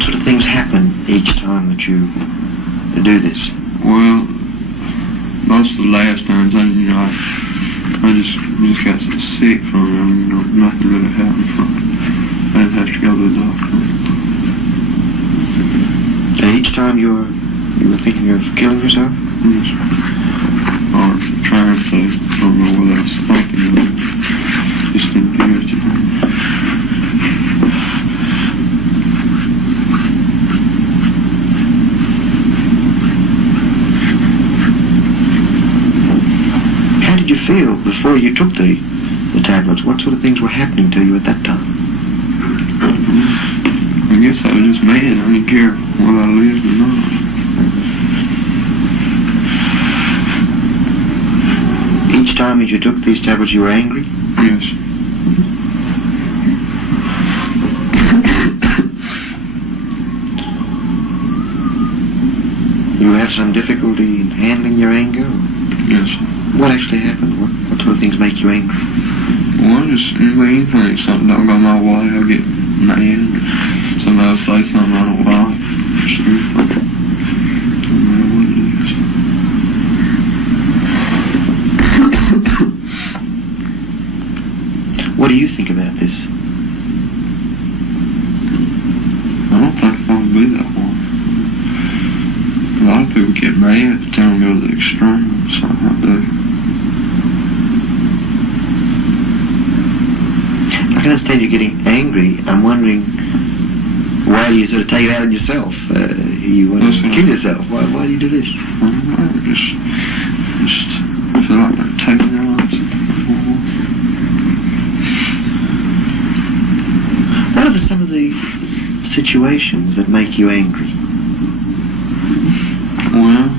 What sort of things happen each time that you do this? Well, most of the last times, I just got sick from it. Nothing really happened from it. I didn't have to go to the doctor. And each time you were thinking of killing yourself? Yes. Or trying to. I don't know what I was thinking of. Just didn't do it to me. How did you feel before you took the tablets? What sort of things were happening to you at that time? I guess I was just mad. I didn't care whether I lived or not. Each time as you took these tablets, you were angry? Yes. You have some difficulty in handling your anger? Yes. What actually happened? What sort of things make you angry? Well, just anything. Something don't go my way, I'll get mad. Somebody will say something I don't like. Just anything. I don't know what it is. What do you think about this? I don't think it's going to be that long. A lot of people get mad if they don't go to the extreme. Something like that. I can understand you getting angry. I'm wondering, why do you sort of take it out on yourself? You want to kill yourself. Why do you do this? I don't know. Just feel like I'm taking it out. What are some of the situations that make you angry? Well,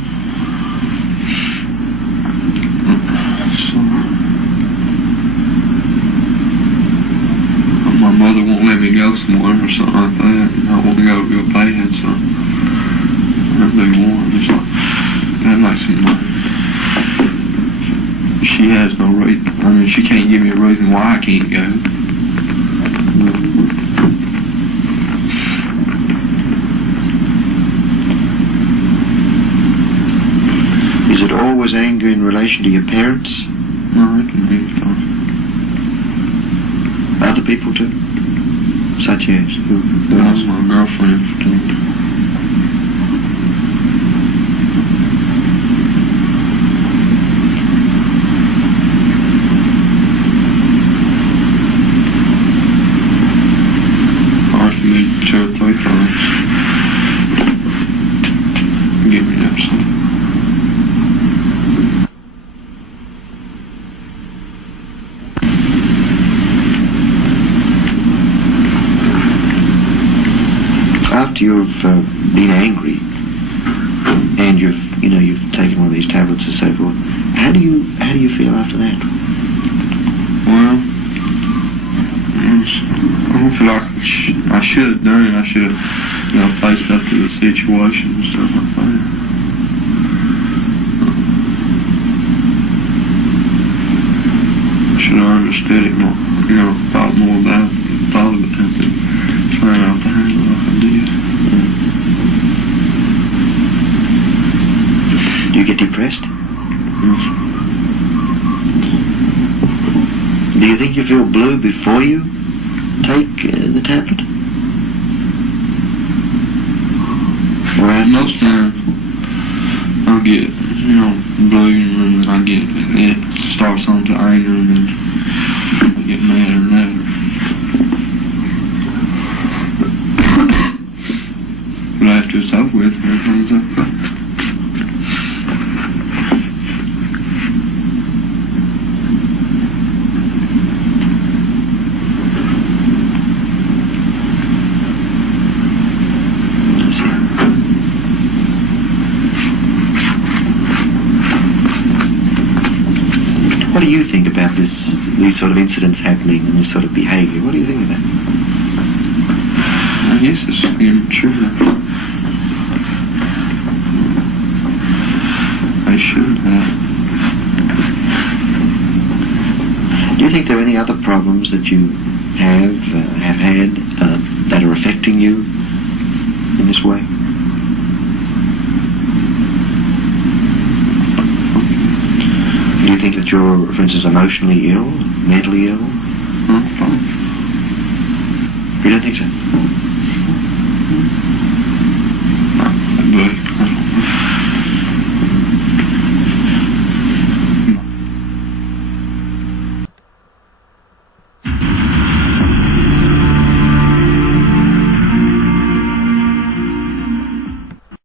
my mother won't let me go somewhere or something like that, and I want to go to a bed, so that'd be one. It's like, that makes me mad. She has no reason. I mean, she can't give me a reason why I can't go. Is it always anger in relation to your parents? No, it can be fun. Other people too? Such as? Who That's else? my girlfriend too. Or it can be 2 or 3 times. Give me that something. After you've been angry and you've taken one of these tablets and so forth, how do you feel after that? Well, I don't feel like I should have done it. I should have, faced up to the situation and stuff like that. I should have understood it more, thought more about it, thought of it, and then trying off the handle like I did. Do you get depressed? Yes. Do you think you feel blue before you take the tablet? Most times I get, blue, and then it starts on to anger, and then I get madder and madder. But after it's over with, everything's okay. What do you think about these sort of incidents happening and this sort of behaviour? What do you think about it? I guess it's immature. I shouldn't have. Do you think there are any other problems that you have had that are affecting you you're, for instance, emotionally ill, mentally ill? I'm fine. You don't think so?